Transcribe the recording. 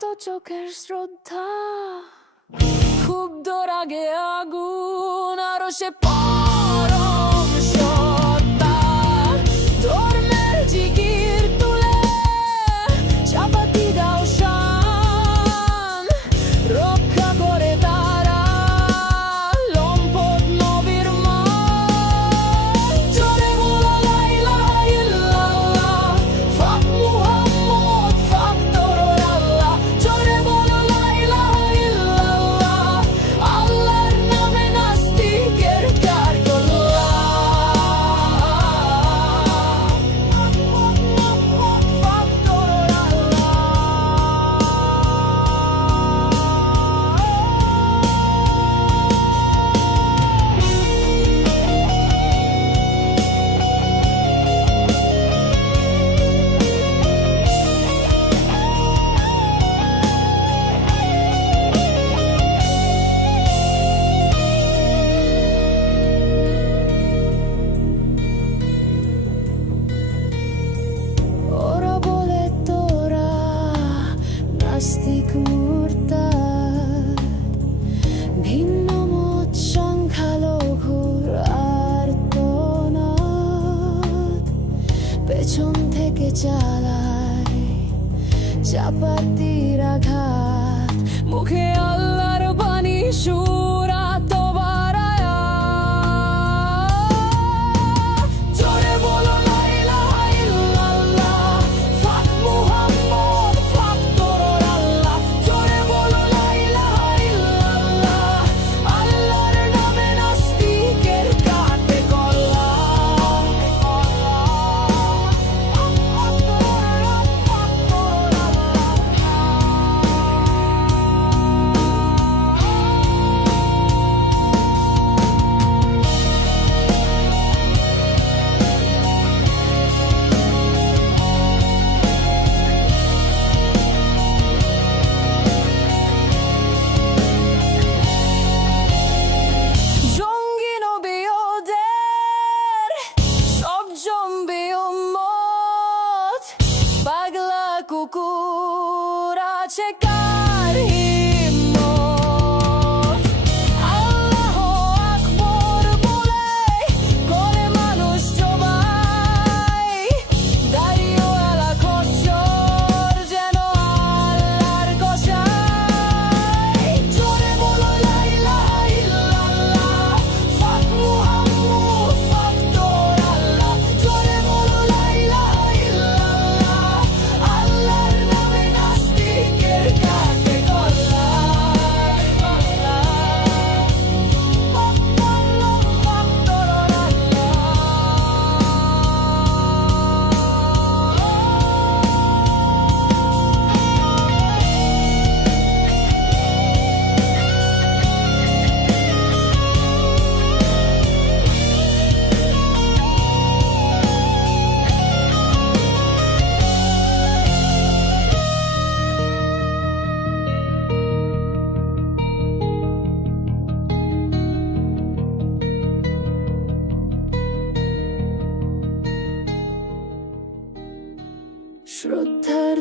তো চোখের শ্রদ্ধা। ক্ষুব্ধ রাগে আগুন আরও সে পর নাস্তিক মূর্তা। ভিন্ন মত সংখ্যালঘুর আর্তনাদ। পেছন থেকে চালায় চাপাতির আঘাত। মুখে আল্লাহর বাণী শুন